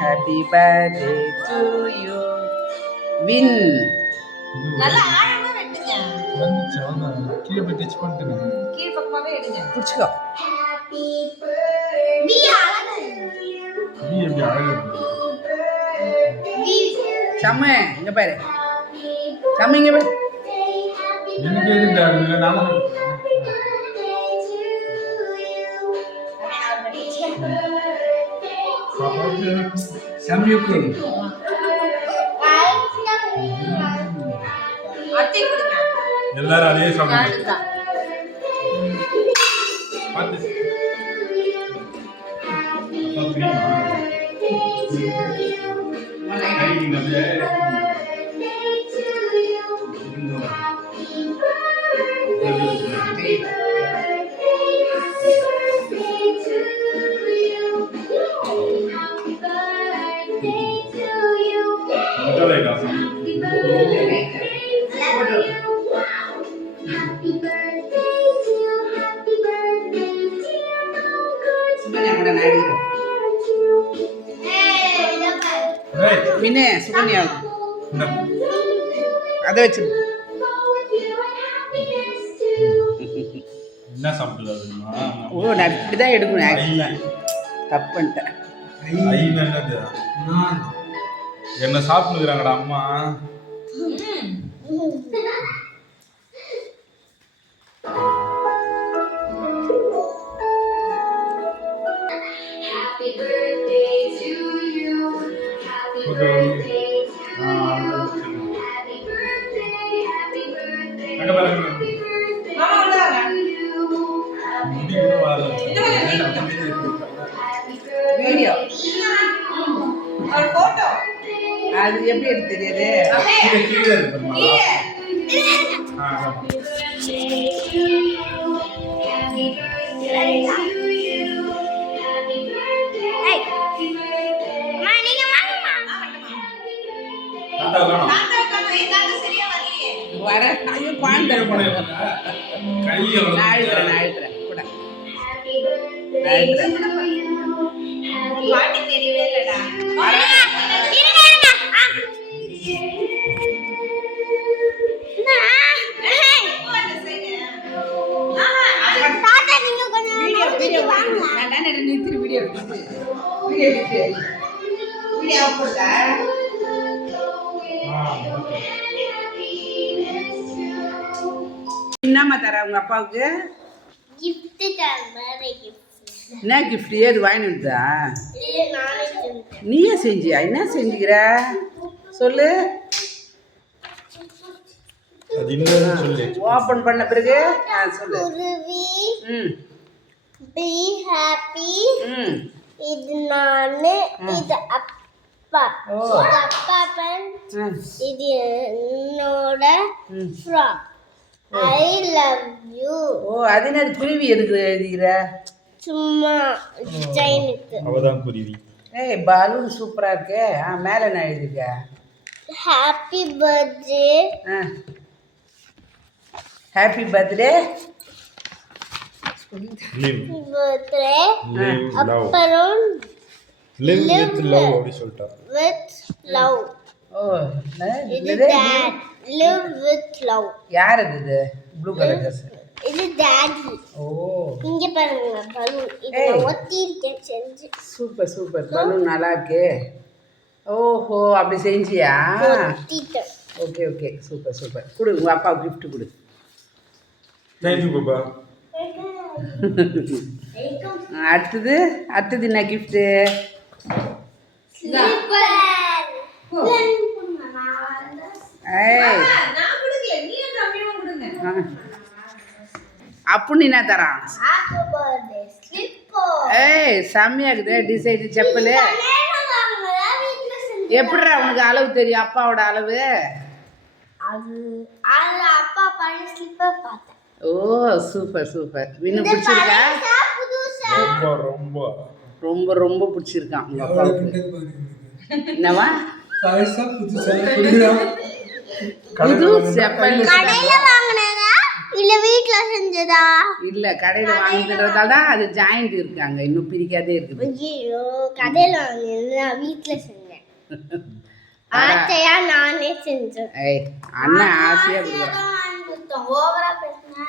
Happy birthday to you. Win. நல்லா ஆழமா வெட்டுங்க. வந்துச்சு அவ்வளவுதான். கீழ போய் டச் பண்ணிட்டுங்க. கீழ பக்கமாவே எடுங்க. புடிச்சுக்கோ. Happy birthday. நீ அழகா இருக்கு. நீ எப்படி அழகா இருக்கு? சம்மே இங்க பாரு. சம்மே இங்க பாரு. எனக்கு எதுடா நல்லா சம்யுக்கு எல்லாரும் அதே சாப்பிடுங்க. பாத்து வினே சுகன்யா அதை வச்சு என்ன சாப்பிடுறது? ஓ நான் இப்படிதான் எடுக்கணும். தப்பு பண்ணிட்டேன். என்ன சாப்பிடுறாங்கடா அம்மா. வீடியோ போட்டோ அது எப்படி எடுத்து தெரியாது. வர ஐயோ பான் தர பாட்டி தெரியவே இல்லடா. என்னம்மா தர உங்க அப்பாவுக்கு என்ன கிஃப்ட்? ஏது வாங்கி வந்தா? நீயே செஞ்சியா? என்ன செஞ்சுக்கிற சொல்லு. ஓபன் பண்ண பிறகு சொல்லு. Be happy. இது நானு, இது அப்பா. இது அப்பா பென், இது என்னோட ஃப்ராக். I love you. ஓ அது என்ன குருவி எதுக்கு எழுதிக்கிற? சும்மா டிசைனுக்கு. அவதான் குருவி. ஏய் பலூன் சூப்பரா இருக்கு. மேல என்ன எழுதிருக்க? Happy birthday. Happy birthday. Live birthday. அப்புறம் live with love அப்படி சொல்லிட்டா. with love. ஓ இது டாட். live with love. யார் இது? Blue colour Dress. இது டாடி. ஓ இங்க பாருங்க பலூன். இது ஒட்டி இருக்கேன் செஞ்சு. Super super. பலூன் நல்லா இருக்கு. ஓஹோ அப்படி செஞ்சியா? ஒட்டிட்டேன். Okay okay super super. குடு உங்க அப்பாவுக்கு gift குடு. Thank you பாப்பா. அடுத்தது என்ன gift? ஸ்லிப்பர். ஏய் நான் குடுக்கல, நீ தம்பியும் குடுங்க. அப்புன்னு என்ன தரான்? Happy birthday slipper. ஏய் செம்மையா இருக்குது டிசைன் செப்பல். எப்படிடா உனக்கு அளவு தெரியும் அப்பாவோட அளவு? அது அப்பா பண்ண ஸ்லிப்பர் பார்த்தேன். ஓ சூப்பர் சூப்பர். வின்னு பிடிச்சிருக்கா? ரொம்ப ரொம்ப ரொம்ப ரொம்ப பிடிச்சிருக்கான் உங்க அப்பாவுக்கு. என்னவா புது செப்பல் கடையில வாங்குனதா இல்ல வீட்ல செஞ்சதா? இல்ல கடையில வாங்கின்றதால தான் அது ஜாயிண்ட் இருக்காங்க, இன்னும் பிரிக்காதே இருக்குது. ஐயோ கடையில வாங்குனது நான் வீட்ல செஞ்சேன். ஆசையா நானே செஞ்சேன். ஏய் அண்ணன் ஆசையா கொடுக்குறான். ஓவரா பேசினா